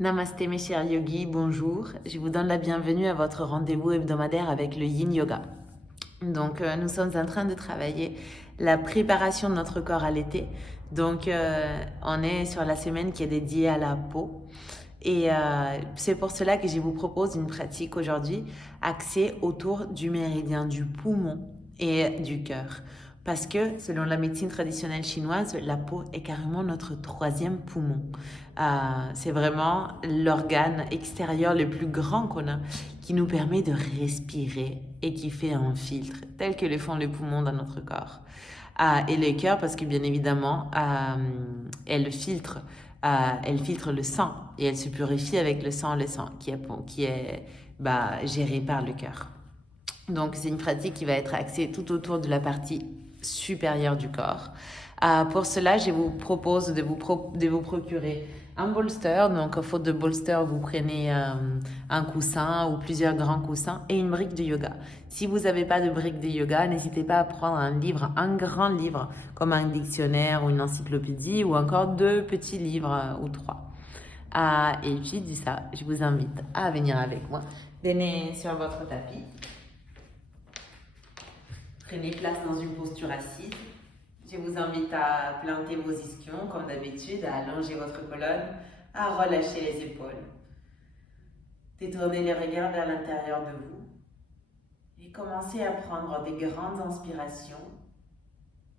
Namasté mes chers yogis, bonjour. Je vous donne la bienvenue à votre rendez-vous hebdomadaire avec le Yin Yoga. Donc nous sommes en train de travailler la préparation de notre corps à l'été. Donc on est sur la semaine qui est dédiée à la peau. Et c'est pour cela que je vous propose une pratique aujourd'hui axée autour du méridien du poumon et du cœur. Parce que selon la médecine traditionnelle chinoise, la peau est carrément notre troisième poumon. C'est vraiment l'organe extérieur le plus grand qu'on a, qui nous permet de respirer et qui fait un filtre, tel que le font les poumons dans notre corps. Et le cœur, parce que bien évidemment, elle filtre le sang et elle se purifie avec le sang qui est géré par le cœur. Donc c'est une pratique qui va être axée tout autour de la partie supérieure du corps. Pour cela, je vous propose de vous procurer un bolster. Donc, faute de bolster, vous prenez un coussin ou plusieurs grands coussins et une brique de yoga. Si vous n'avez pas de brique de yoga, n'hésitez pas à prendre un livre, un grand livre, comme un dictionnaire ou une encyclopédie, ou encore deux petits livres ou trois. Et puis, dit ça, je vous invite à venir avec moi. Venez sur votre tapis. Prenez place dans une posture assise. Je vous invite à planter vos ischions comme d'habitude, à allonger votre colonne, à relâcher les épaules. Détournez les regards vers l'intérieur de vous et commencez à prendre des grandes inspirations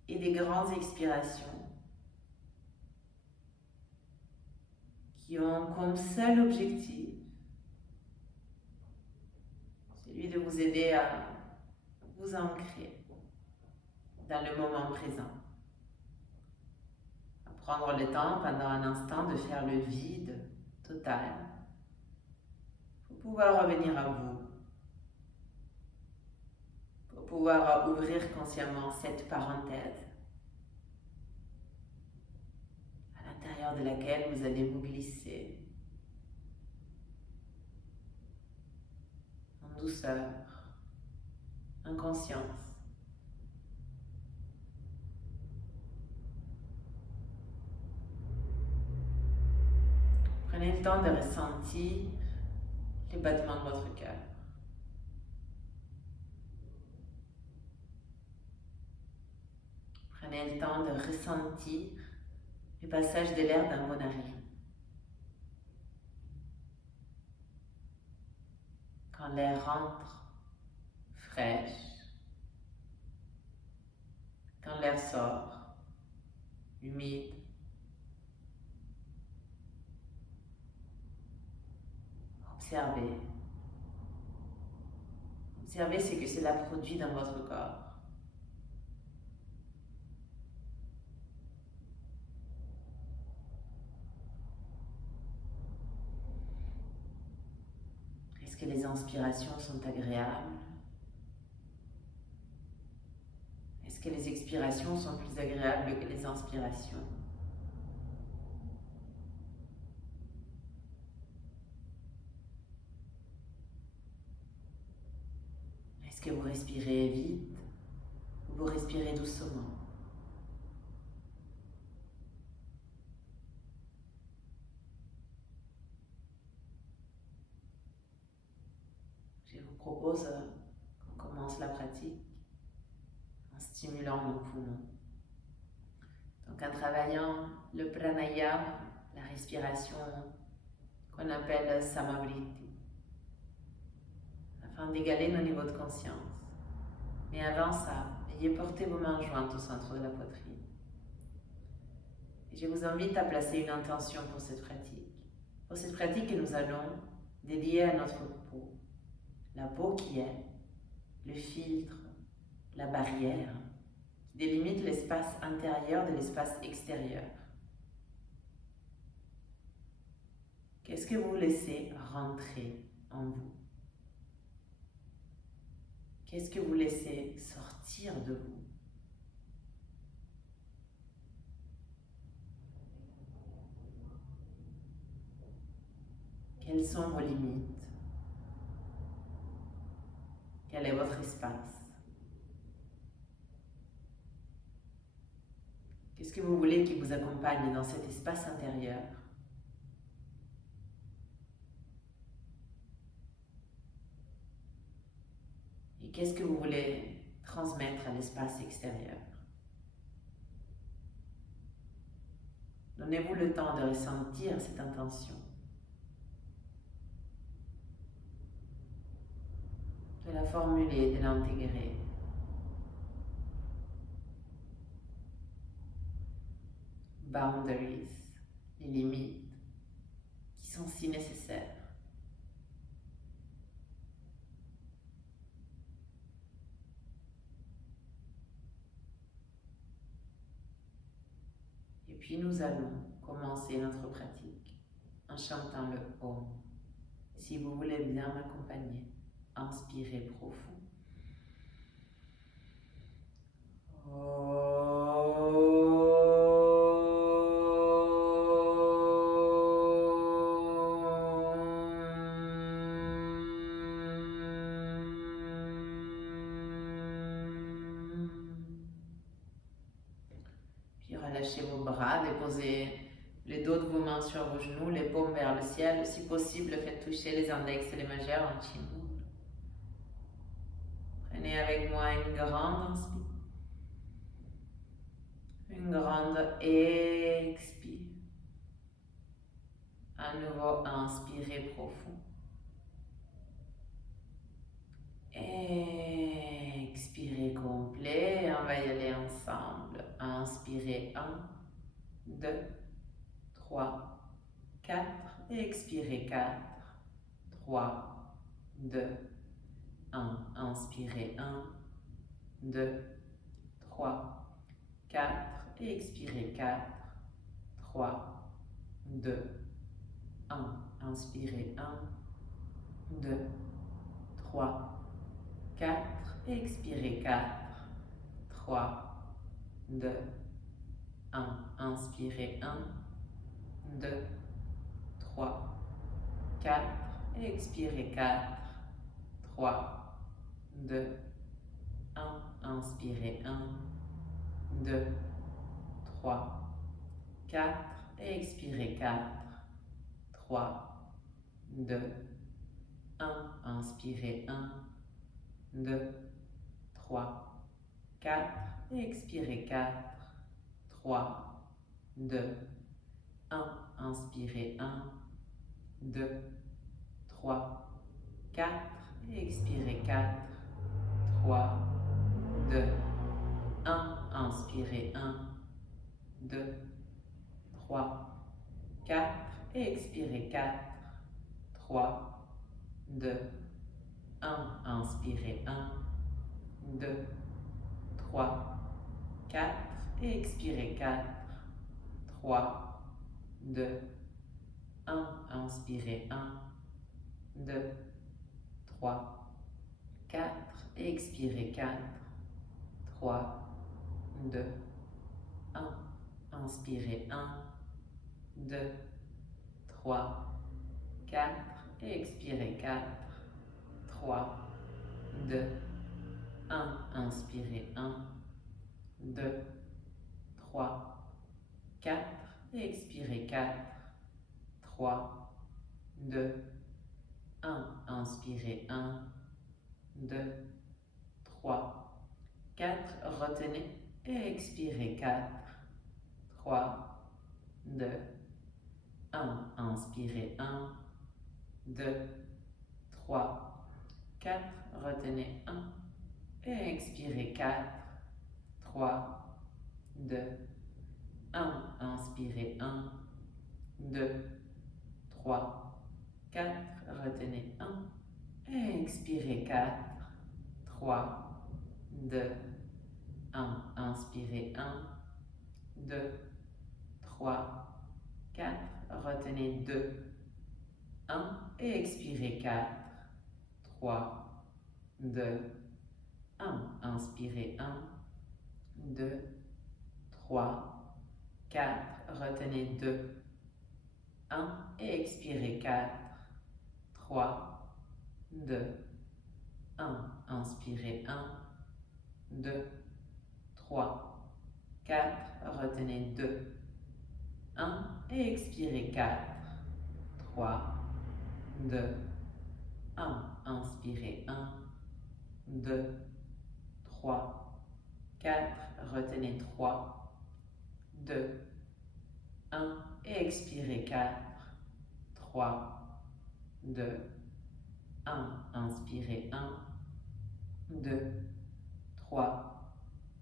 et des grandes expirations qui ont comme seul objectif celui de vous aider à vous ancrer dans le moment présent. À prendre le temps pendant un instant de faire le vide total pour pouvoir revenir à vous, pour pouvoir ouvrir consciemment cette parenthèse à l'intérieur de laquelle vous allez vous glisser en douceur, en conscience. Prenez le temps de ressentir les battements de votre cœur. Prenez le temps de ressentir le passage de l'air dans vos narines. Quand l'air rentre fraîche, quand l'air sort humide. Observez. Observez ce que cela produit dans votre corps. Est-ce que les inspirations sont agréables? Est-ce que les expirations sont plus agréables que les inspirations? Est-ce que vous respirez vite ou vous respirez doucement? Je vous propose qu'on commence la pratique en stimulant nos poumons. Donc en travaillant le pranayama, la respiration qu'on appelle samavriti, afin d'égaler nos niveaux de conscience. Mais avant ça, ayez porté vos mains jointes au centre de la poitrine. Et je vous invite à placer une intention pour cette pratique. Pour cette pratique que nous allons dédier à notre peau. La peau qui est le filtre, la barrière, qui délimite l'espace intérieur de l'espace extérieur. Qu'est-ce que vous laissez rentrer en vous? Qu'est-ce que vous laissez sortir de vous? Quelles sont vos limites? Quel est votre espace? Qu'est-ce que vous voulez qui vous accompagne dans cet espace intérieur? qu'est-ce que vous voulez transmettre à l'espace extérieur? Donnez-vous le temps de ressentir cette intention, de la formuler, de l'intégrer. Boundaries, les limites qui sont si nécessaires. Et puis nous allons commencer notre pratique en chantant le Om. Si vous voulez bien m'accompagner, inspirez profond. Puis relâchez vos bras, déposez les dos de vos mains sur vos genoux, les paumes vers le ciel. Si possible, faites toucher les index et les majeurs en Chinmul. Prenez avec moi une grande inspire. Une grande expire. À nouveau, inspirez profond. Expirez complet. On va y aller ensemble. Inspirez 1, 2, 3, 4. Expirez 4, 3, 2, 1. Inspirez 1, 2, 3, 4. Expirez 4, 3, 2, 1. Inspirez 1, 2, 3, 4. Expirez 4, 3, 2, 1. Inspirez 1, 2, 3, 4. Expirez 4, 3, 2, 1. Inspirez 1, 2, 3, 4. Expirez 4, 3, 2, 1. Inspirez 1, 2, 3, 4. Expirez 4, 3, 2, 1. Inspirez 1, 2, 3, 4. Expirez 4, 3, 2, 1. Inspirez 1, 2, 3, 4. Expirez 4, 3, 2, 1. Inspirez 1, 2, 3, 4. Expirez 4, 3, 2, 1. Inspirez 1, 2, 3, 4. Expirez 4, 3, 2, 1. Inspirez 1, 2, 3, 4. Expirez 4, 3, 2, 1. Inspirez 1, 2, 3, 4. Expirez 4, 3, 2, 1. Inspirez 1, 2, 3, 4. Retenez et expirez 4, 3, 2, 1. Inspirez 1, 2, 3, 4. Retenez 1 et expirez 4, 3, 2, 1. Inspirez 1, 2, 3, 4. Retenez 1 et expirez 4, 3, 2, 1. Inspirez 1, 2, 3, 4. Retenez 2, 1 et expirez 4, 3, 2, 1. Inspirez 1, 2, 3, 4. Retenez 2, 1 et expirez 4, 3, 2, 1. Inspirez 1, 2, 3, 4. Retenez 2, 1 et expirez 4, 3, 2, 1. Inspirez 1, 2, 3, 4. Retenez 3, 2, 1. Et expirez 4, 3, 2, 1. Inspirez 1, 2, 3,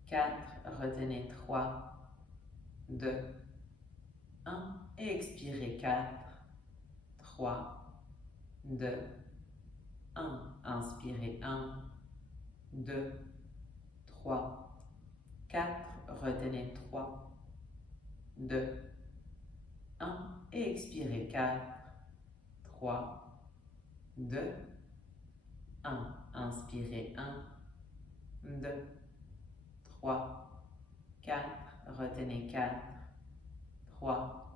4. Retenez 3, 2, 1. Et expirez 4, 3, 2, 1. Inspirez 1, 2, 3, 4. Retenez 3, 2, 1. Et expirez 4, 3, 2, 1. Inspirez 1, 2, 3, 4. Retenez 4, 3,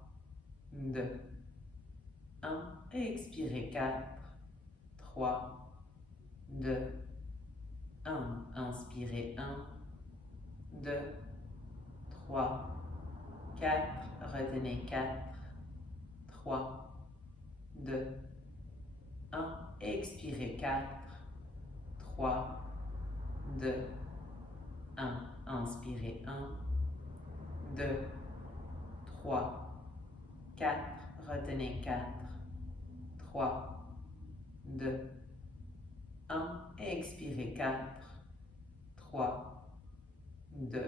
2, 1. Et expirez 4, 3, 2, 1. Inspirez 1, 2, 3, 4. Retenez 4, 3, 2, 1. Et expirez 4, 3, 2, 1. Inspirez 1, 2, 3, 4. Retenez 4, 3, 2, 1. Et expirez 4, 3, 2,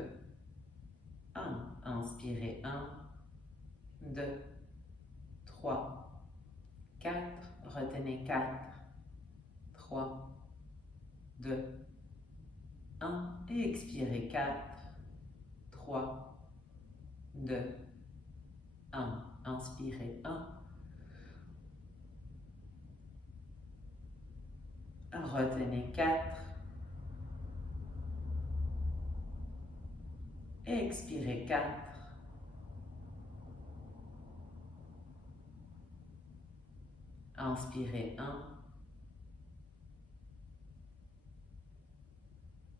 1. Inspirez 1, 2, 3, 4. Retenez 4, 3, 2, 1. Et expirez 4, 3, 2, 1. Inspirez 1. Retenez 4. Et expirez 4. Inspirez 1.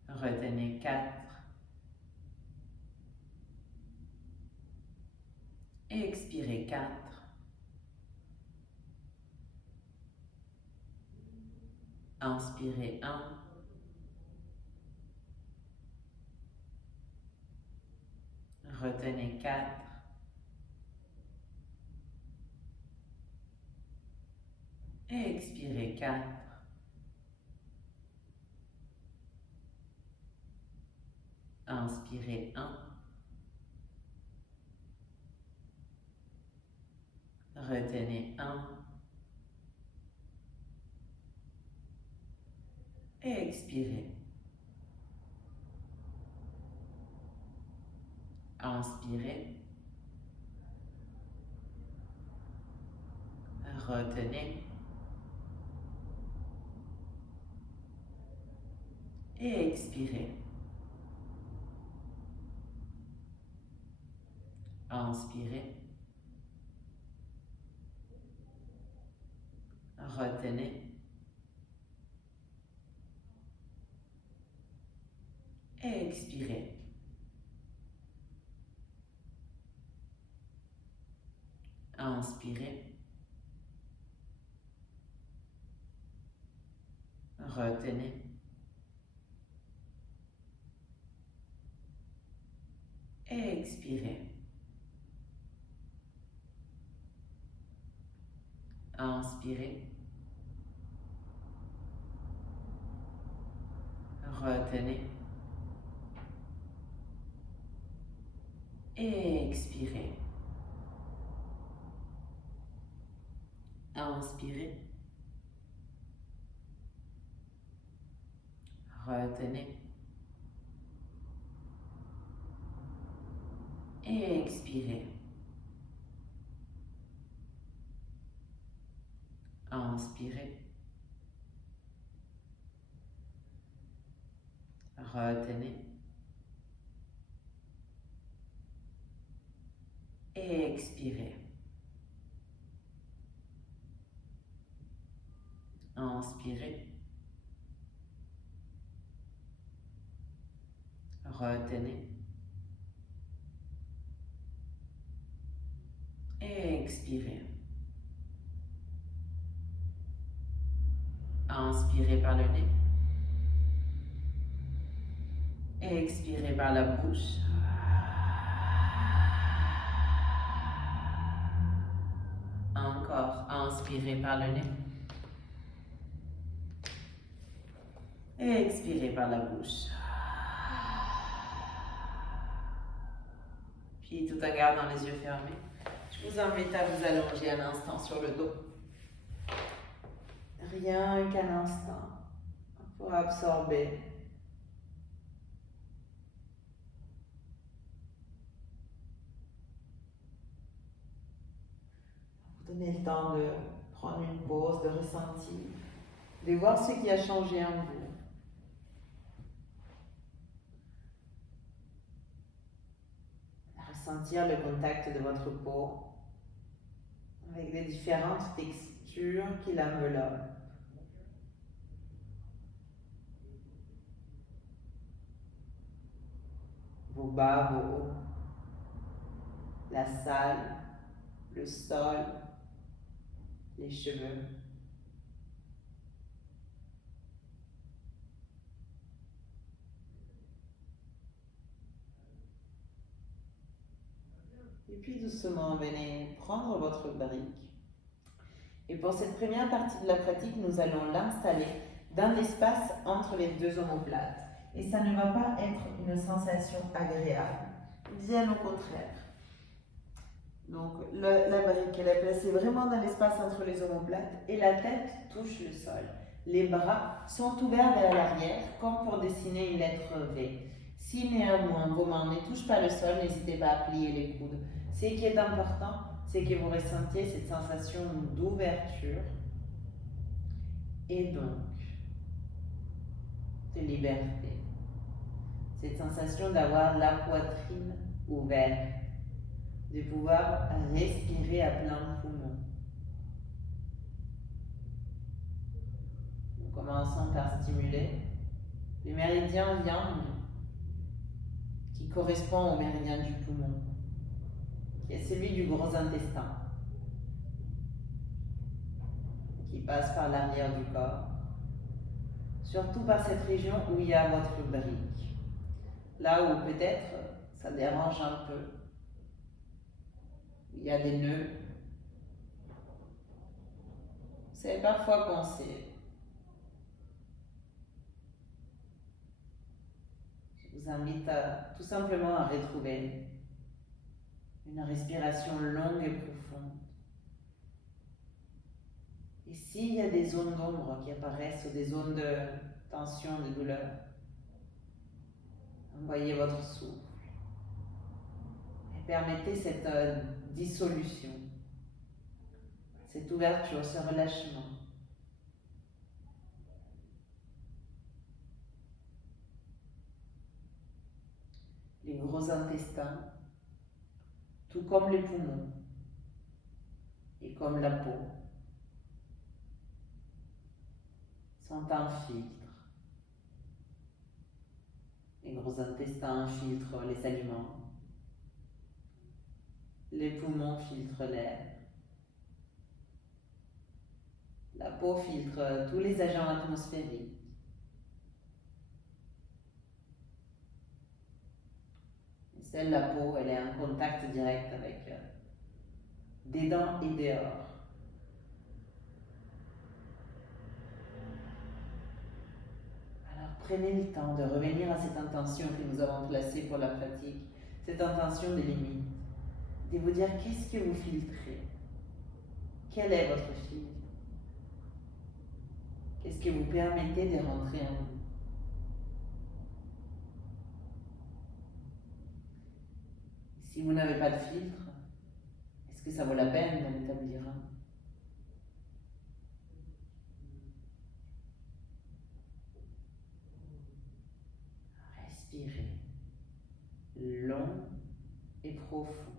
Retenez 4. Et expirez 4. Inspirez 1. Retenez 4. Et expirez 4. Inspirez 1. Retenez 1. Et expirez. Inspirez. Retenez. Et expirez. Inspirez. Retenez. Et expirez. Inspirez. Retenez. Et expirez. Inspirez. Retenez. Et expirez. Inspirez. Retenez. Et expirez. Inspirez. Retenez. Et expirez. Inspirez. Retenez. Et expirez. Inspirez par le nez. Et expirez par la bouche. Encore, inspirez par le nez. Et expirez par la bouche. Puis tout en gardant les yeux fermés, je vous invite à vous allonger un instant sur le dos. Rien qu'un instant pour absorber. Vous donnez le temps de prendre une pause, de ressentir, de voir ce qui a changé en vous. Ressentir le contact de votre peau avec les différentes textures qui l'enveloppent. Vos bas, vos hauts, la salle, le sol, les cheveux. Et puis doucement, venez prendre votre brique. Et pour cette première partie de la pratique, nous allons l'installer dans l'espace entre les deux omoplates. Et ça ne va pas être une sensation agréable, bien au contraire. Donc la brique, elle est placée vraiment dans l'espace entre les omoplates et la tête touche le sol. Les bras sont ouverts vers l'arrière, comme pour dessiner une lettre V. Si néanmoins vos mains ne touchent pas le sol, n'hésitez pas à plier les coudes. Ce qui est important, c'est que vous ressentiez cette sensation d'ouverture et donc de liberté. Cette sensation d'avoir la poitrine ouverte, de pouvoir respirer à plein poumon. Nous commençons par stimuler le méridien yang qui correspond au méridien du poumon, qui est celui du gros intestin, qui passe par l'arrière du corps, surtout par cette région où il y a votre brique, là où peut-être ça dérange un peu, il y a des nœuds, c'est parfois coincé. Je vous invite tout simplement à retrouver une respiration longue et profonde. Et s'il y a des zones d'ombre qui apparaissent ou des zones de tension, de douleur, envoyez votre souffle et permettez cette dissolution, cette ouverture, ce relâchement. Les gros intestins, tout comme les poumons et comme la peau, sont un filtre. Les gros intestins filtrent les aliments. Les poumons filtrent l'air. La peau filtre tous les agents atmosphériques. Et seule la peau, elle est en contact direct avec dedans et dehors. Prenez le temps de revenir à cette intention que nous avons placée pour la pratique, cette intention de limite, de vous dire qu'est-ce que vous filtrez, quel est votre filtre, qu'est-ce que vous permettez de rentrer en vous. Si vous n'avez pas de filtre, est-ce que ça vaut la peine d'en établir un? Respirez, long et profond.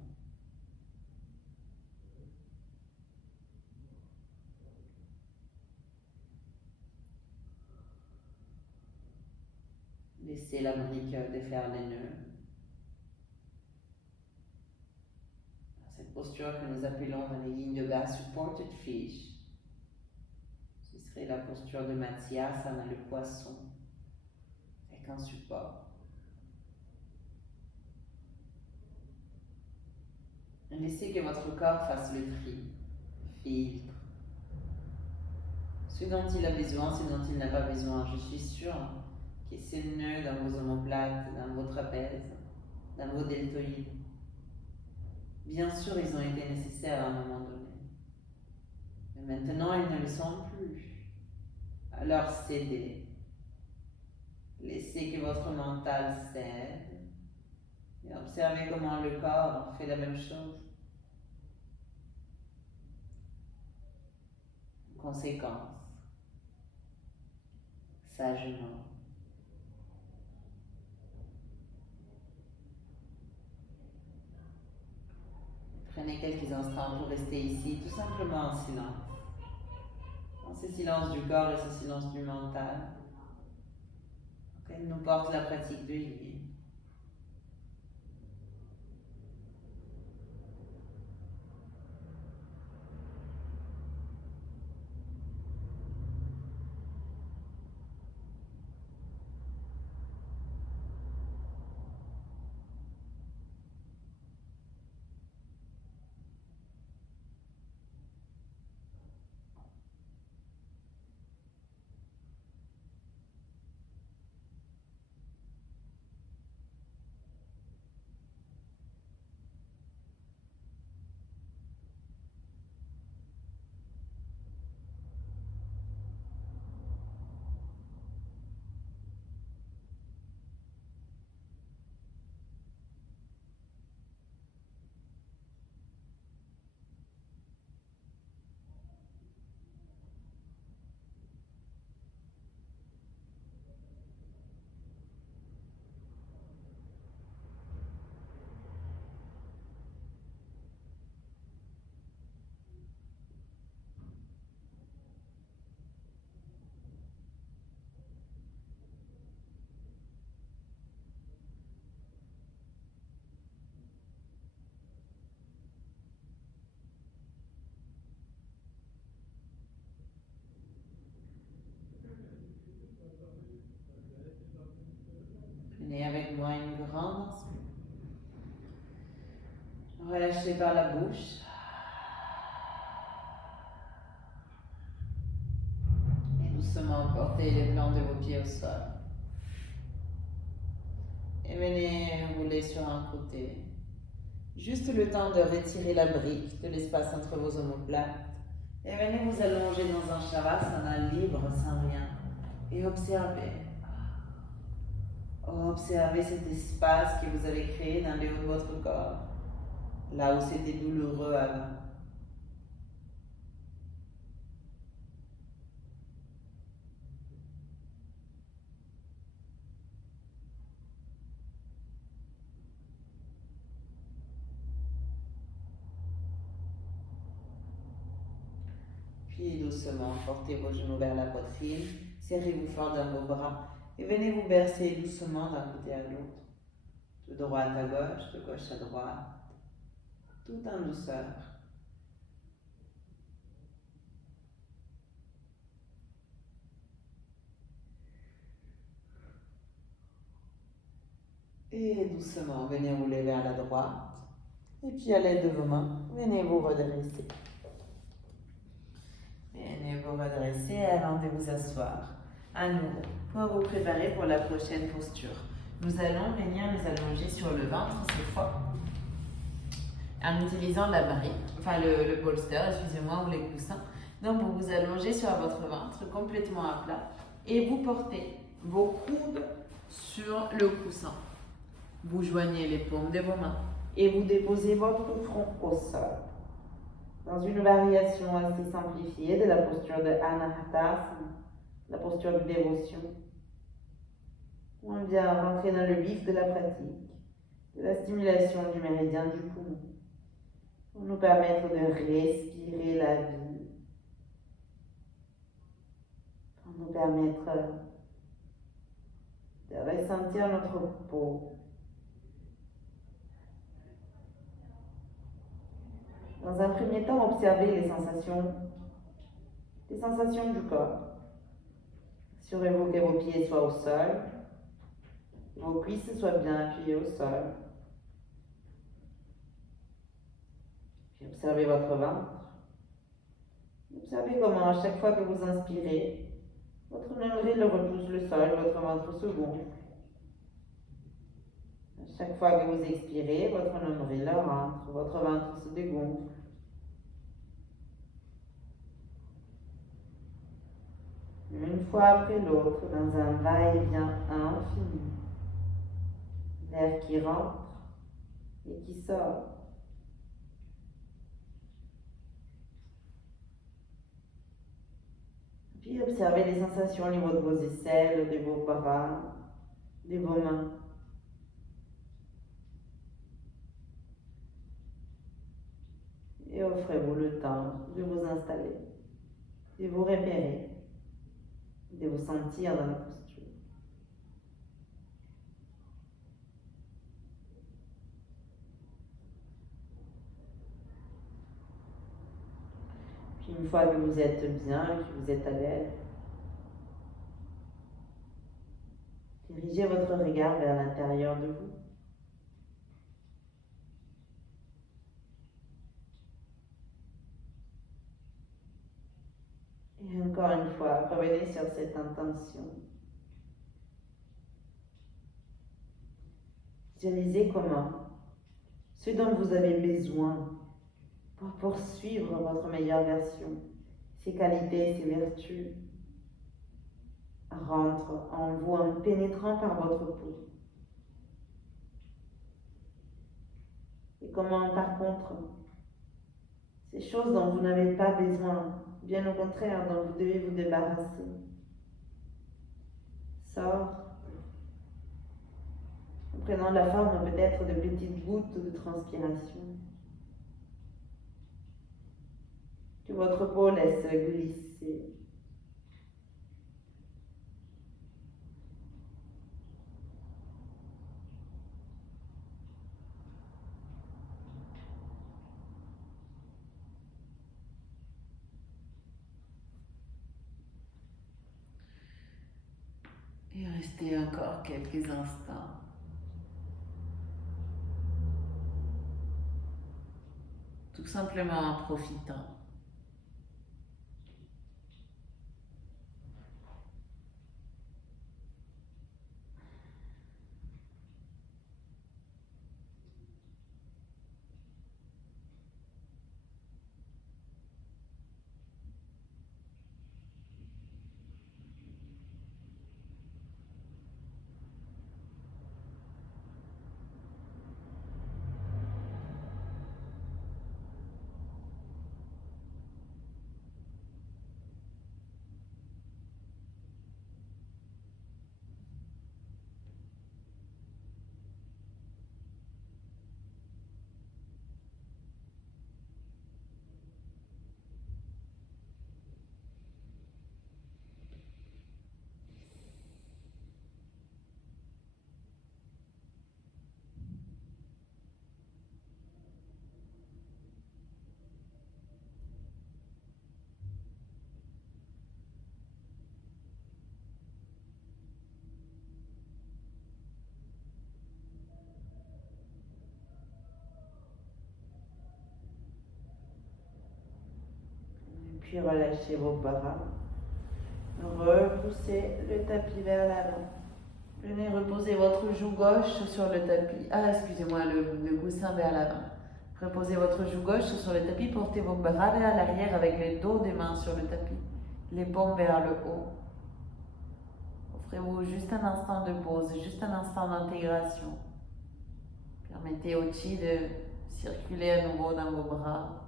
Laissez la brique défaire les nœuds. Cette posture que nous appelons dans les yin yoga supported fish. Ce serait la posture de Matsyasana, le poisson, avec un support. Laissez que votre corps fasse le tri, filtre. Ce dont il a besoin, ce dont il n'a pas besoin. Je suis sûre que ces nœuds dans vos omoplates, dans vos trapèzes, dans vos deltoïdes, bien sûr, ils ont été nécessaires à un moment donné. Mais maintenant, ils ne le sont plus. Alors cédez. Laissez que votre mental cède. Et observez comment le corps fait la même chose. Conséquence. Sagement. Prenez quelques instants pour rester ici, tout simplement en silence. Dans ce silence du corps et ce silence du mental, auquel nous porte la pratique de Yin. Prenez avec moi une grande inspiration. Relâchez par la bouche. Et doucement portez les plants de vos pieds au sol. Et venez rouler sur un côté. Juste le temps de retirer la brique de l'espace entre vos omoplates. Et venez vous allonger dans un shavasana libre, sans rien. Et observez. Observez cet espace que vous avez créé dans le haut de votre corps. Là où c'était douloureux avant. Puis doucement, portez vos genoux vers la poitrine, serrez-vous fort dans vos bras et venez vous bercer doucement d'un côté à l'autre. De droite à gauche, de gauche à droite, tout en douceur. Et doucement, venez rouler vers la droite. Et puis à l'aide de vos mains, venez vous redresser. Venez vous redresser avant de vous asseoir. À nouveau, pour vous préparer pour la prochaine posture. Nous allons venir nous allonger sur le ventre cette fois. En utilisant la barre, enfin le polster, excusez-moi, ou les coussins. Donc vous vous allongez sur votre ventre complètement à plat et vous portez vos coudes sur le coussin. Vous joignez les paumes de vos mains et vous déposez votre front au sol. Dans une variation assez simplifiée de la posture de Anahatasana, la posture de dévotion. On vient rentrer dans le vif de la pratique, de la stimulation du méridien du poumon, pour nous permettre de respirer la vie, pour nous permettre de ressentir notre peau. Dans un premier temps, observez les sensations du corps. Assurez-vous que vos pieds soient au sol, que vos cuisses soient bien appuyées au sol. Puis observez votre ventre. Observez comment à chaque fois que vous inspirez, votre nombril repousse le sol, votre ventre se gonfle. À chaque fois que vous expirez, votre nombril rentre, votre ventre se dégonfle. Une fois après l'autre, dans un va-et-vient infini. L'air qui rentre et qui sort. Puis observez les sensations au niveau de vos aisselles, de vos bras, de vos mains. Et offrez-vous le temps de vous installer, de vous repérer, de vous sentir dans la posture. Puis une fois que vous êtes bien, que vous êtes à l'aise, dirigez votre regard vers l'intérieur de vous. Et encore une fois, revenez sur cette intention. Visualisez comment ce dont vous avez besoin pour poursuivre votre meilleure version, ses qualités, ses vertus, rentrent en vous en pénétrant par votre peau. Et comment, par contre, ces choses dont vous n'avez pas besoin, bien au contraire, dont vous devez vous débarrasser, sortent en prenant la forme peut-être de petites gouttes de transpiration que votre peau laisse glisser. Et restez encore quelques instants. Tout simplement en profitant. Puis relâchez vos bras. Repoussez le tapis vers l'avant. Venez reposer votre joue gauche sur le tapis. Excusez-moi, le coussin vers l'avant. Reposez votre joue gauche sur le tapis. Portez vos bras vers l'arrière avec les dos des mains sur le tapis. Les paumes vers le haut. Offrez-vous juste un instant de pause, juste un instant d'intégration. Permettez au chi de circuler à nouveau dans vos bras.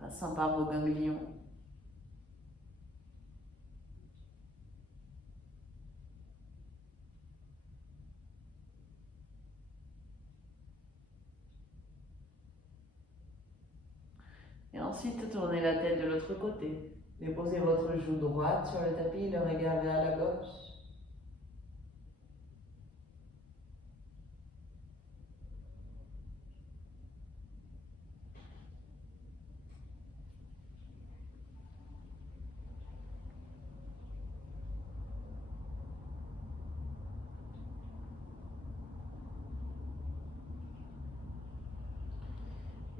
Passant par vos ganglions. Et ensuite, tournez la tête de l'autre côté. Déposez votre joue droite sur le tapis, le regard vers la gauche.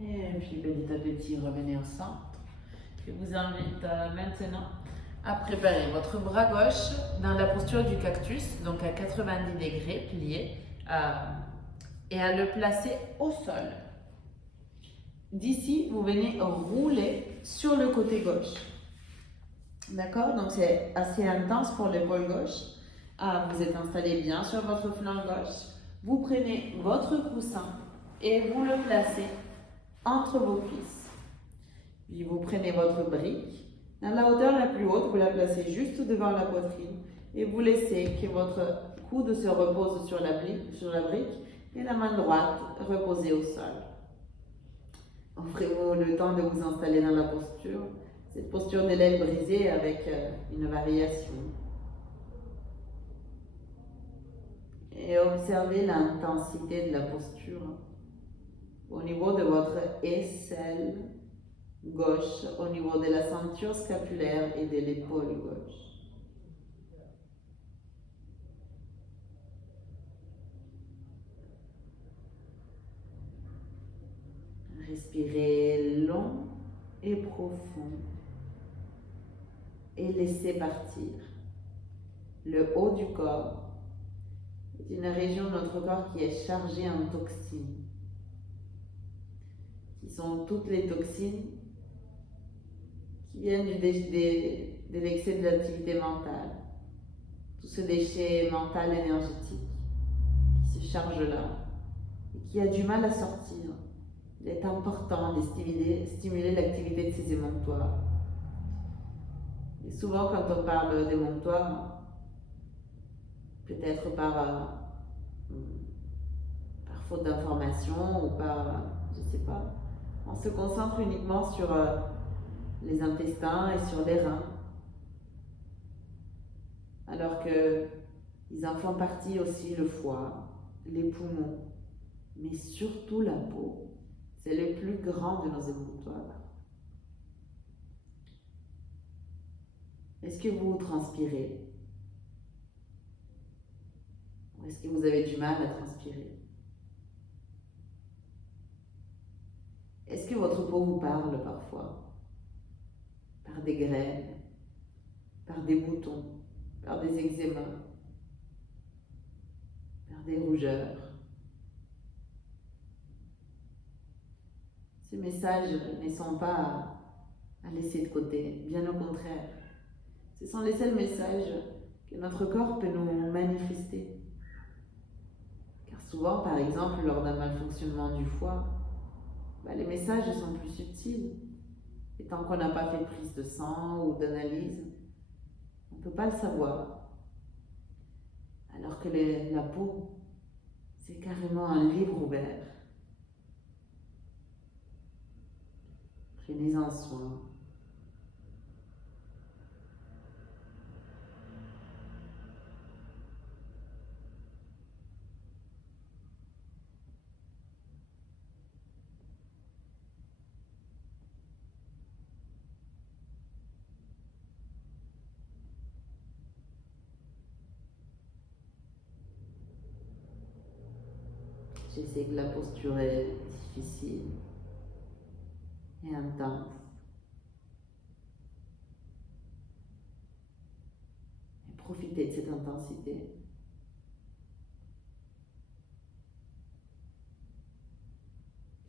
Et puis petit à petit, revenez au centre. Je vous invite maintenant à préparer votre bras gauche dans la posture du cactus, donc à 90 degrés, plié, et à le placer au sol. D'ici, vous venez rouler sur le côté gauche. D'accord? Donc c'est assez intense pour l'épaule gauche. Vous êtes installé bien sur votre flanc gauche. Vous prenez votre coussin et vous le placez entre vos cuisses. Puis vous prenez votre brique. Dans la hauteur la plus haute, vous la placez juste devant la poitrine et vous laissez que votre coude se repose sur la brique et la main droite reposée au sol. Offrez-vous le temps de vous installer dans la posture, cette posture de l'aile brisée avec une variation. Et observez l'intensité de la posture au niveau de votre aisselle gauche, au niveau de la ceinture scapulaire et de l'épaule gauche. Respirez long et profond et laissez partir. Le haut du corps est une région de notre corps qui est chargée en toxines, qui sont toutes les toxines qui viennent de l'excès de l'activité mentale, tout ce déchet mental énergétique qui se charge là et qui a du mal à sortir. Il est important de stimuler l'activité de ces émonctoires. Et souvent, quand on parle d'émonctoires, peut-être par faute d'information ou par, je ne sais pas, on se concentre uniquement sur les intestins et sur les reins, alors qu'ils en font partie aussi le foie, les poumons, mais surtout la peau. C'est le plus grand de nos émonctoires. Est-ce que vous transpirez? Ou est-ce que vous avez du mal à transpirer? Est-ce que votre peau vous parle parfois? Par des graines, par des boutons, par des eczémas, par des rougeurs? Ces messages ne sont pas à laisser de côté, bien au contraire. Ce sont les seuls messages que notre corps peut nous manifester. Car souvent, par exemple, lors d'un malfonctionnement du foie, les messages sont plus subtils. Et tant qu'on n'a pas fait de prise de sang ou d'analyse, on ne peut pas le savoir. Alors que la peau, c'est carrément un livre ouvert. Prenez-en soin. Je sais que la posture est difficile et intense. Et profitez de cette intensité.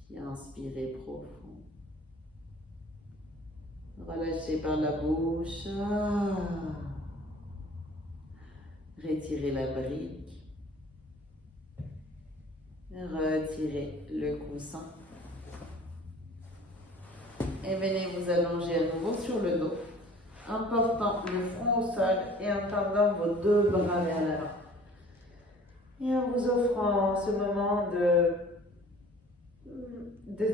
Puis inspirez profond. Relâchez par la bouche. Retirez la brique. Retirez le coussin. Et venez vous allonger à nouveau sur le dos, en portant le front au sol et en tendant vos deux bras vers l'avant. Et en vous offrant ce moment de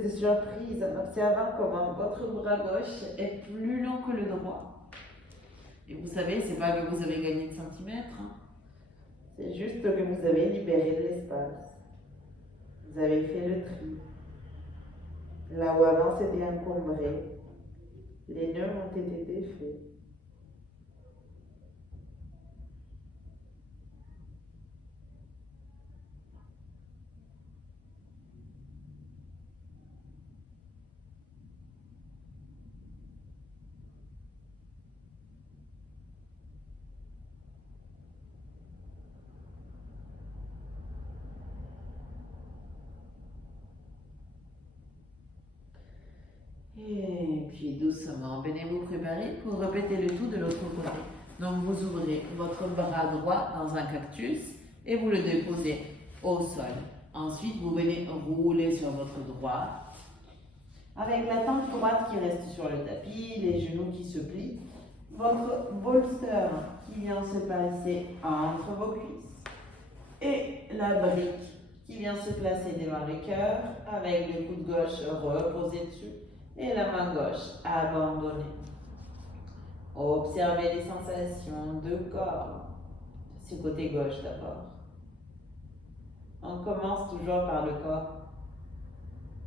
surprise, en observant comment votre bras gauche est plus long que le droit. Et vous savez, c'est pas que vous avez gagné de centimètres, hein. C'est juste que vous avez libéré de l'espace. Vous avez fait le tri. Là où avant c'était encombré, les nœuds ont été défaits. Et puis doucement, venez vous préparer pour répéter le tout de l'autre côté. Donc vous ouvrez votre bras droit dans un cactus et vous le déposez au sol. Ensuite, vous venez rouler sur votre droite avec la tempe droite qui reste sur le tapis, les genoux qui se plient, votre bolster qui vient se placer entre vos cuisses et la brique qui vient se placer devant le cœur avec le coude gauche reposé dessus et la main gauche abandonnée. Observez les sensations de corps, ce côté gauche d'abord. On commence toujours par le corps,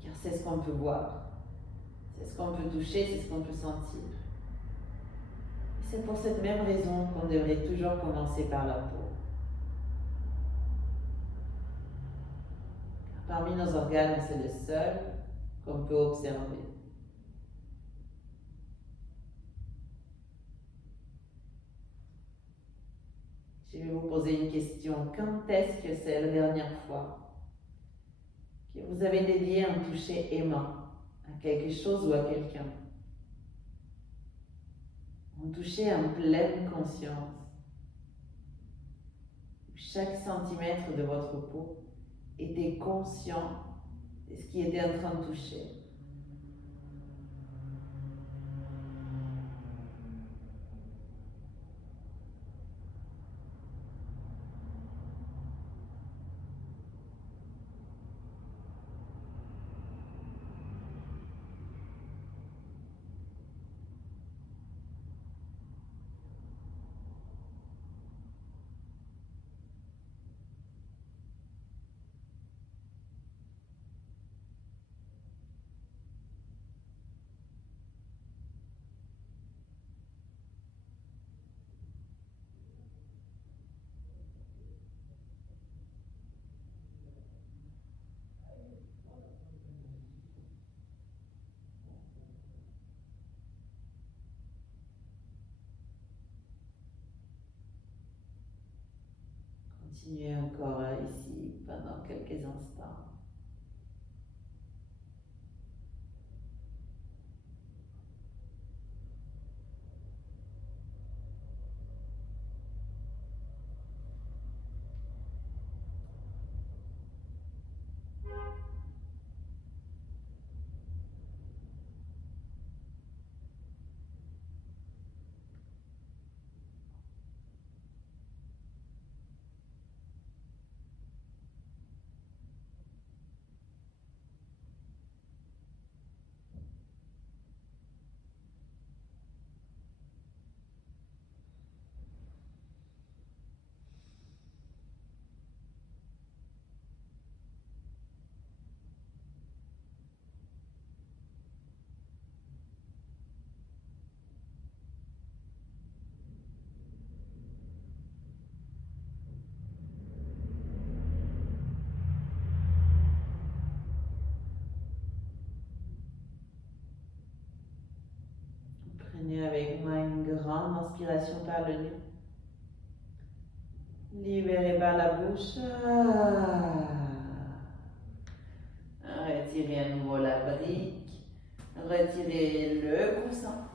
car c'est ce qu'on peut voir, c'est ce qu'on peut toucher, c'est ce qu'on peut sentir. Et c'est pour cette même raison qu'on devrait toujours commencer par la peau. Car parmi nos organes, c'est le seul qu'on peut observer. Je vais vous poser une question. Quand est-ce que c'est la dernière fois que vous avez dédié un toucher aimant à quelque chose ou à quelqu'un? Un toucher en pleine conscience. Chaque centimètre de votre peau était conscient de ce qui était en train de toucher. Continuez encore ici pendant quelques instants. Prenez avec moi une grande inspiration par le nez. Libérez par la bouche. Retirez à nouveau la brique. Retirez le coussin.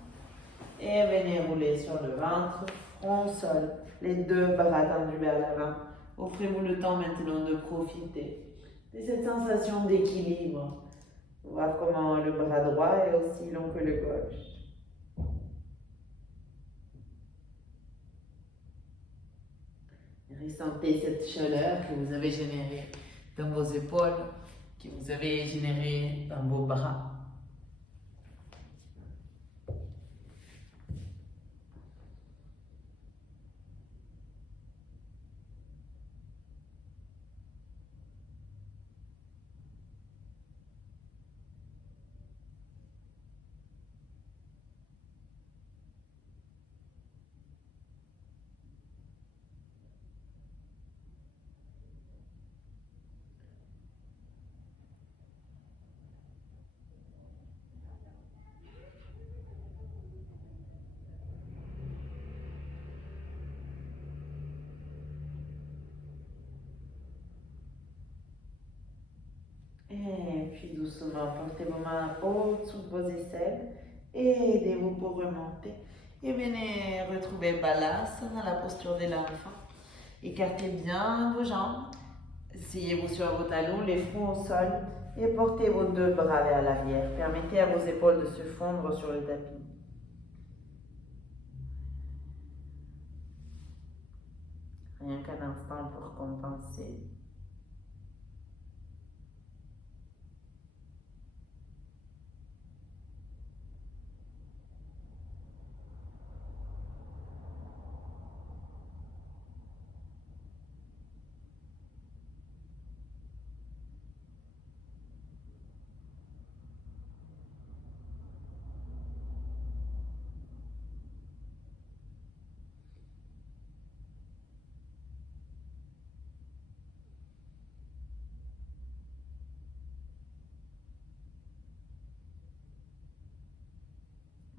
Et venez rouler sur le ventre, front sol. Les deux bras tendus vers l'avant. Offrez-vous le temps maintenant de profiter de cette sensation d'équilibre. Voir comment le bras droit est aussi long que le gauche. Ressentez cette chaleur que vous avez générée dans vos épaules, que vous avez générée dans vos bras. Et puis doucement, portez vos mains au-dessous de vos aisselles et aidez-vous pour remonter. Et venez retrouver Balasana, la posture de l'enfant. Écartez bien vos jambes. Asseyez-vous sur vos talons, les fronts au sol et portez vos deux bras vers l'arrière. Permettez à vos épaules de se fondre sur le tapis. Rien qu'un instant pour compenser.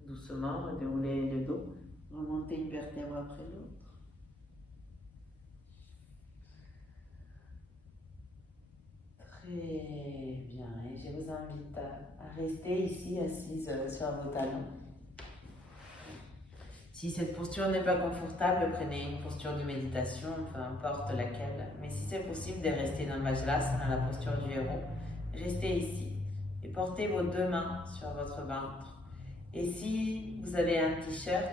Doucement, redéroulez le dos, remontez une vertèbre après l'autre. Très bien, et je vous invite à rester ici assise sur vos talons. Si cette posture n'est pas confortable, prenez une posture de méditation, peu importe laquelle. Mais si c'est possible de rester dans Vajrasana, dans la posture du héros, restez ici et portez vos deux mains sur votre ventre. Et si vous avez un t-shirt,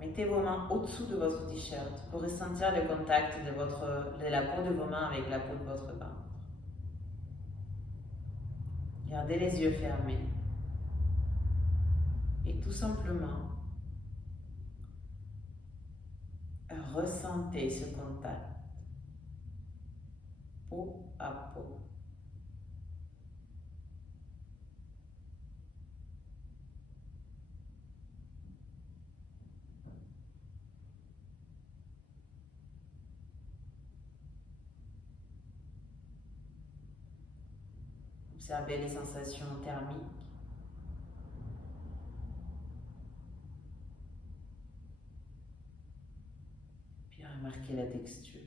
mettez vos mains au-dessous de votre t-shirt pour ressentir le contact de la peau de vos mains avec la peau de votre ventre. Gardez les yeux fermés et tout simplement ressentez ce contact peau à peau. Observez les sensations thermiques. Puis remarquez la texture.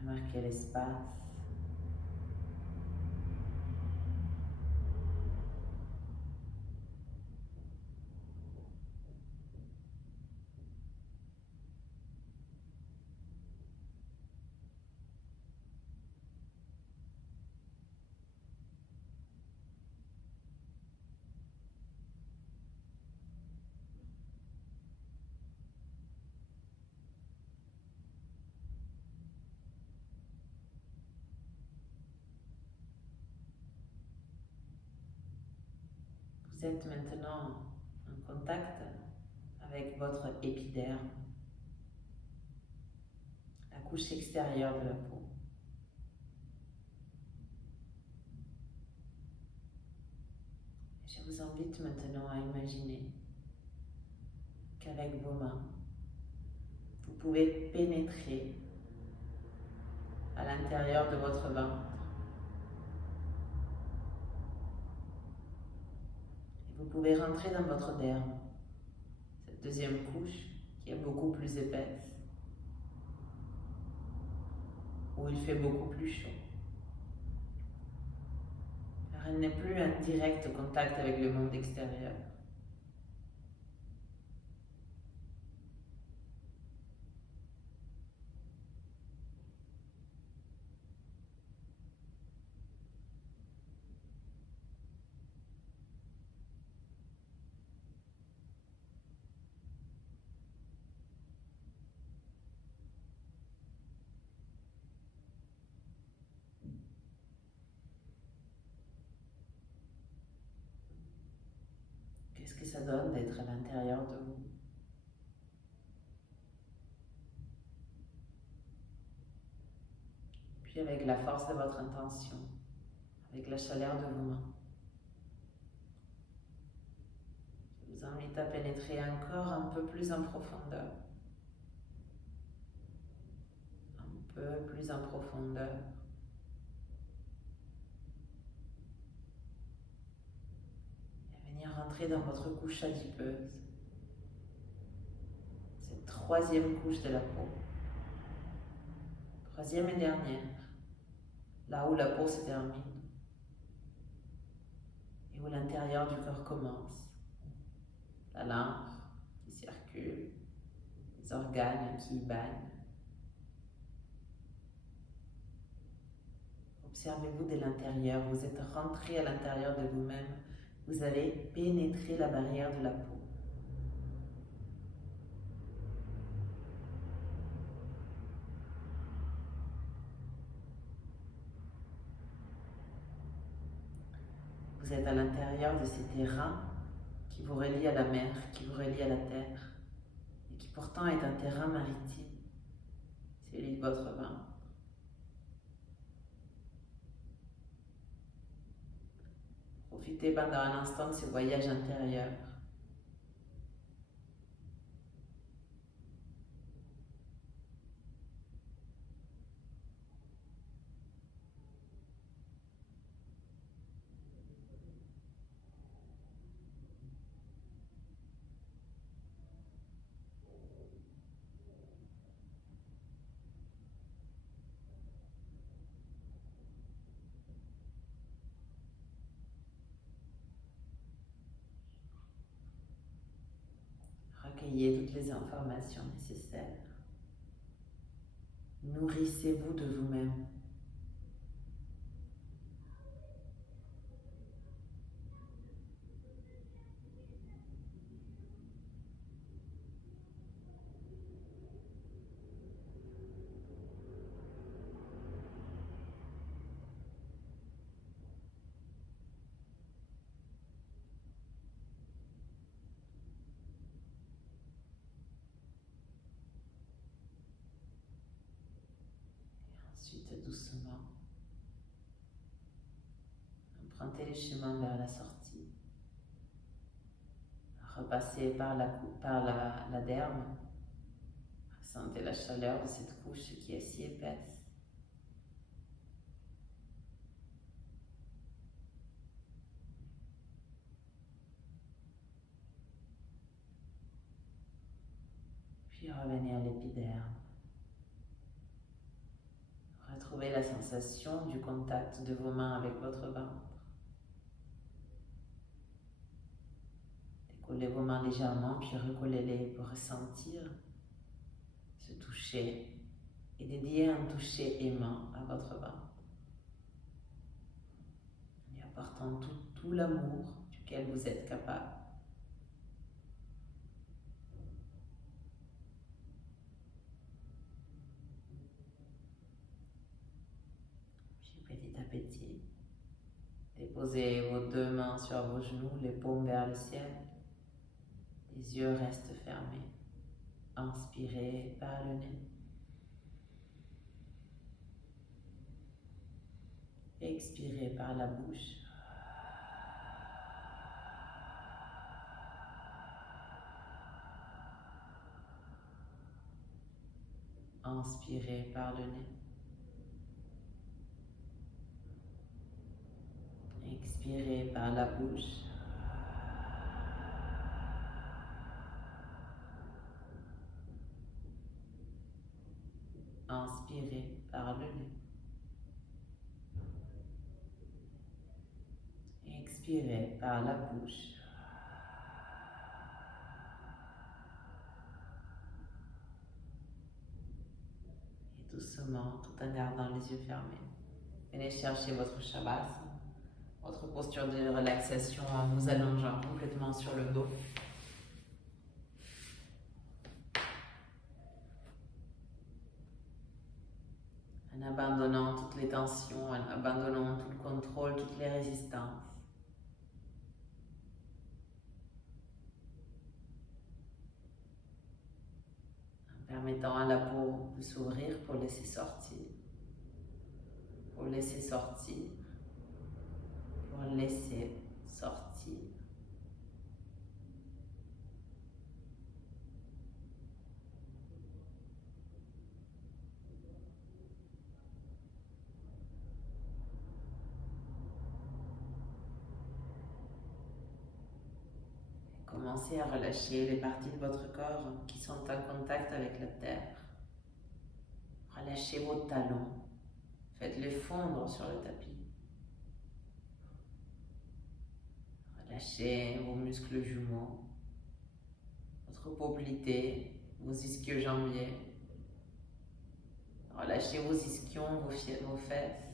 Remarquez l'espace. Vous êtes maintenant en contact avec votre épiderme, la couche extérieure de la peau. Je vous invite maintenant à imaginer qu'avec vos mains, vous pouvez pénétrer à l'intérieur de votre ventre. Et vous pouvez rentrer dans votre derme, cette deuxième couche qui est beaucoup plus épaisse, où il fait beaucoup plus chaud. Car elle n'est plus en direct contact avec le monde extérieur. Qu'est-ce que ça donne d'être à l'intérieur de vous? Puis avec la force de votre intention, avec la chaleur de vos mains, je vous invite à pénétrer encore un peu plus en profondeur. Un peu plus en profondeur. Rentrer dans votre couche adipeuse, cette troisième couche de la peau. Troisième et dernière, là où la peau se termine et où l'intérieur du corps commence. La lymphe qui circule, les organes qui y baignent. Observez-vous de l'intérieur, vous êtes rentré à l'intérieur de vous-même, vous avez pénétré la barrière de la peau. Vous êtes à l'intérieur de ces terrains qui vous relient à la mer, qui vous relient à la terre, et qui pourtant est un terrain maritime, celui de votre ventre. Profitez pendant un instant de ce voyage intérieur. Recueillez toutes les informations nécessaires. Nourrissez-vous de vous-même. Ensuite, doucement, empruntez les chemins vers la sortie. Repassez par la derme. Ressentez la chaleur de cette couche qui est si épaisse. Puis revenez à l'épiderme. Retrouvez la sensation du contact de vos mains avec votre ventre. Décollez vos mains légèrement, puis recollez-les pour ressentir ce toucher et dédier un toucher aimant à votre ventre. En y apportant tout l'amour duquel vous êtes capable. Petit à petit, déposez vos deux mains sur vos genoux, les paumes vers le ciel. Les yeux restent fermés. Inspirez par le nez. Expirez par la bouche. Inspirez par le nez. Expirez par la bouche. Inspirez par le nez. Expirez par la bouche. Et doucement, tout en gardant les yeux fermés, venez chercher votre Shavasana, votre posture de relaxation en vous allongeant complètement sur le dos. En abandonnant toutes les tensions, en abandonnant tout le contrôle, toutes les résistances. En permettant à la peau de s'ouvrir pour laisser sortir. Pour laisser sortir. Pour laisser sortir. Commencez à relâcher les parties de votre corps qui sont en contact avec la terre. Relâchez vos talons. Faites-les fondre sur le tapis. Relâchez vos muscles jumeaux, votre poplité, vos ischio-jambiers. Relâchez vos ischions, vos fesses.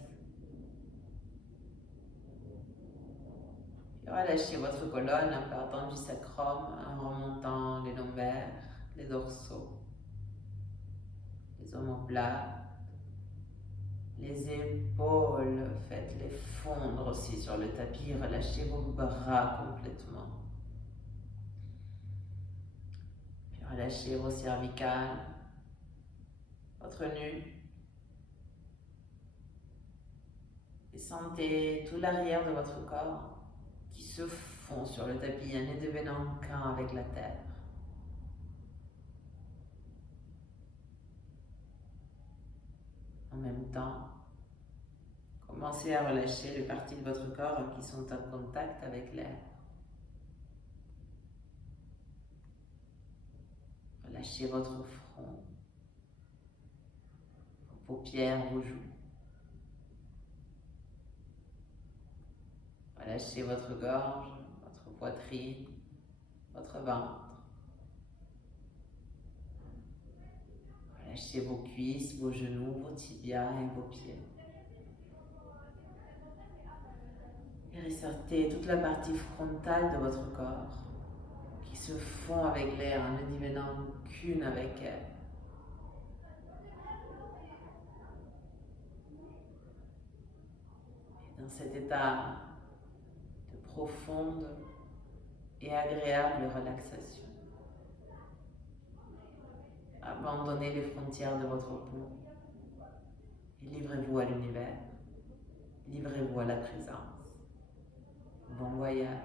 Puis relâchez votre colonne en partant du sacrum, en remontant les lombaires, les dorsaux, les omoplates, les épaules. Faites-les fondre aussi sur le tapis. Relâchez vos bras complètement. Puis relâchez vos cervicales, votre nuque. Et sentez tout l'arrière de votre corps qui se fond sur le tapis, en devenant qu'un avec la terre. En même temps, commencez à relâcher les parties de votre corps qui sont en contact avec l'air. Relâchez votre front, vos paupières, vos joues. Relâchez votre gorge, votre poitrine, votre ventre. Relâchez vos cuisses, vos genoux, vos tibias et vos pieds. Et ressortez toute la partie frontale de votre corps qui se fond avec l'air en ne devenant qu'une avec elle. Et dans cet état de profonde et agréable relaxation, abandonnez les frontières de votre peau et livrez-vous à l'univers, livrez-vous à la présence. Bon voyage.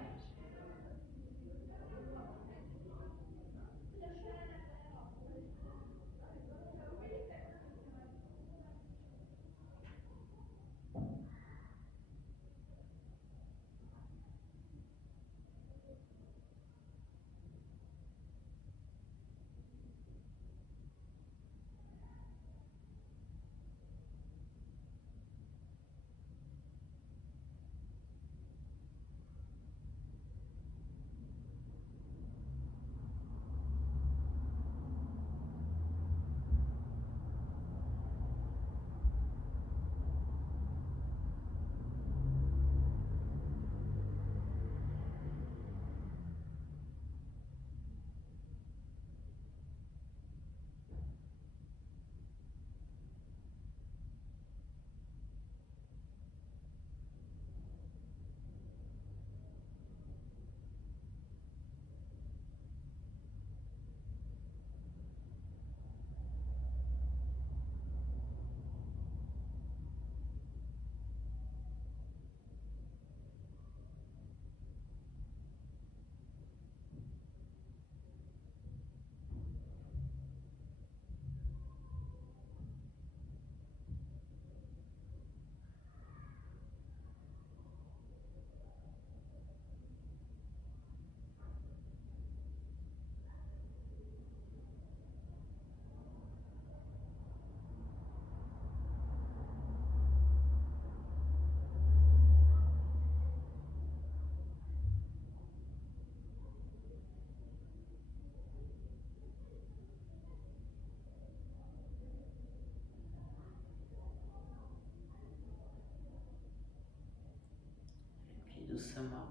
Doucement,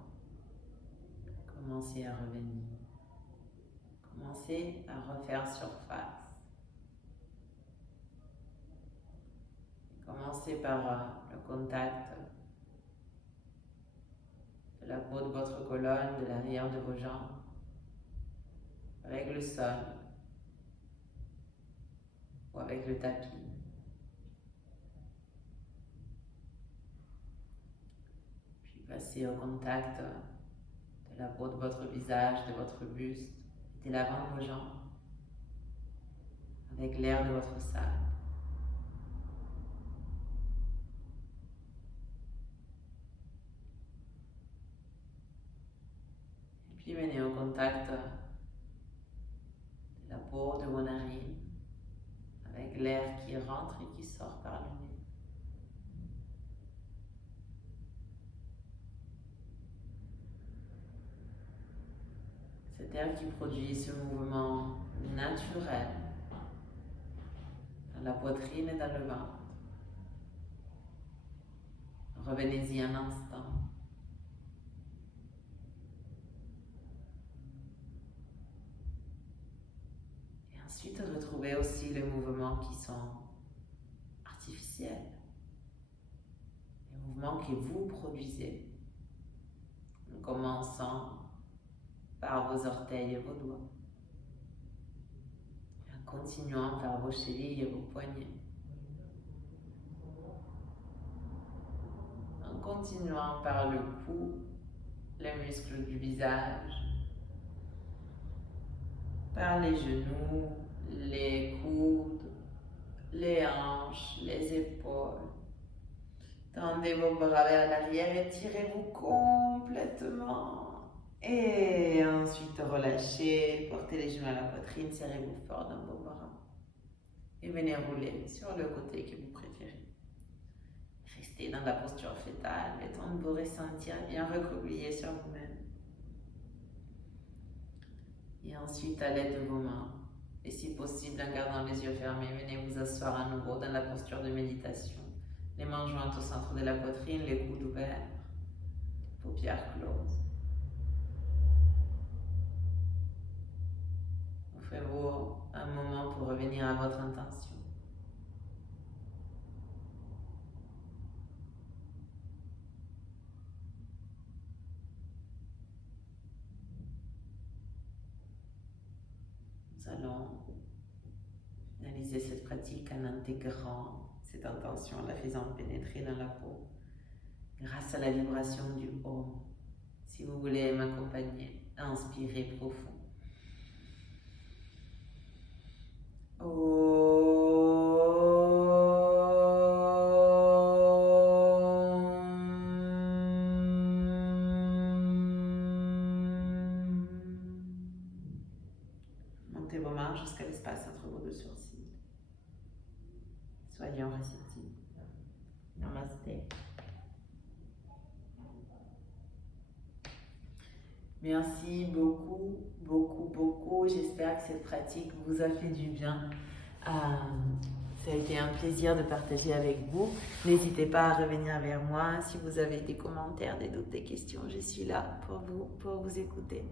commencez à revenir. Commencez à refaire surface. Commencez par le contact de la peau de votre colonne, de l'arrière de vos jambes, avec le sol ou avec le tapis. Passez au contact de la peau de votre visage, de votre buste, et de l'avant de vos jambes, avec l'air de votre sac. Et puis venez au contact de la peau de vos narines, avec l'air qui rentre et qui sort par le nez. Cet air qui produit ce mouvement naturel dans la poitrine et dans le ventre. Revenez-y un instant. Et ensuite, retrouvez aussi les mouvements qui sont artificiels. Les mouvements que vous produisez. En commençant par vos orteils et vos doigts. Et en continuant par vos chevilles et vos poignets. En continuant par le cou, les muscles du visage, par les genoux, les coudes, les hanches, les épaules. Tendez vos bras vers l'arrière et tirez-vous complètement. Et ensuite relâchez, portez les genoux à la poitrine, serrez-vous fort dans vos bras. Et venez rouler sur le côté que vous préférez. Restez dans la posture fétale, le temps de vous ressentir bien recroquevillé sur vous-même. Et ensuite, à l'aide de vos mains, et si possible en gardant les yeux fermés, venez vous asseoir à nouveau dans la posture de méditation. Les mains jointes au centre de la poitrine, les coudes ouverts, paupières closes. Offrez-vous un moment pour revenir à votre intention. Nous allons finaliser cette pratique en intégrant cette intention, en la faisant pénétrer dans la peau grâce à la vibration du Om. Si vous voulez m'accompagner, inspirez profond. Montez vos mains jusqu'à l'espace entre vos deux sourcils. Soyez en réceptif. Namasté. Merci beaucoup, beaucoup, beaucoup. J'espère que cette pratique vous a fait du bien. Ça a été un plaisir de partager avec vous. N'hésitez pas à revenir vers moi. Si vous avez des commentaires, des doutes, des questions, je suis là pour vous écouter.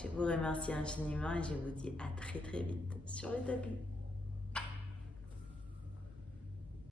Je vous remercie infiniment et je vous dis à très très vite sur le tapis.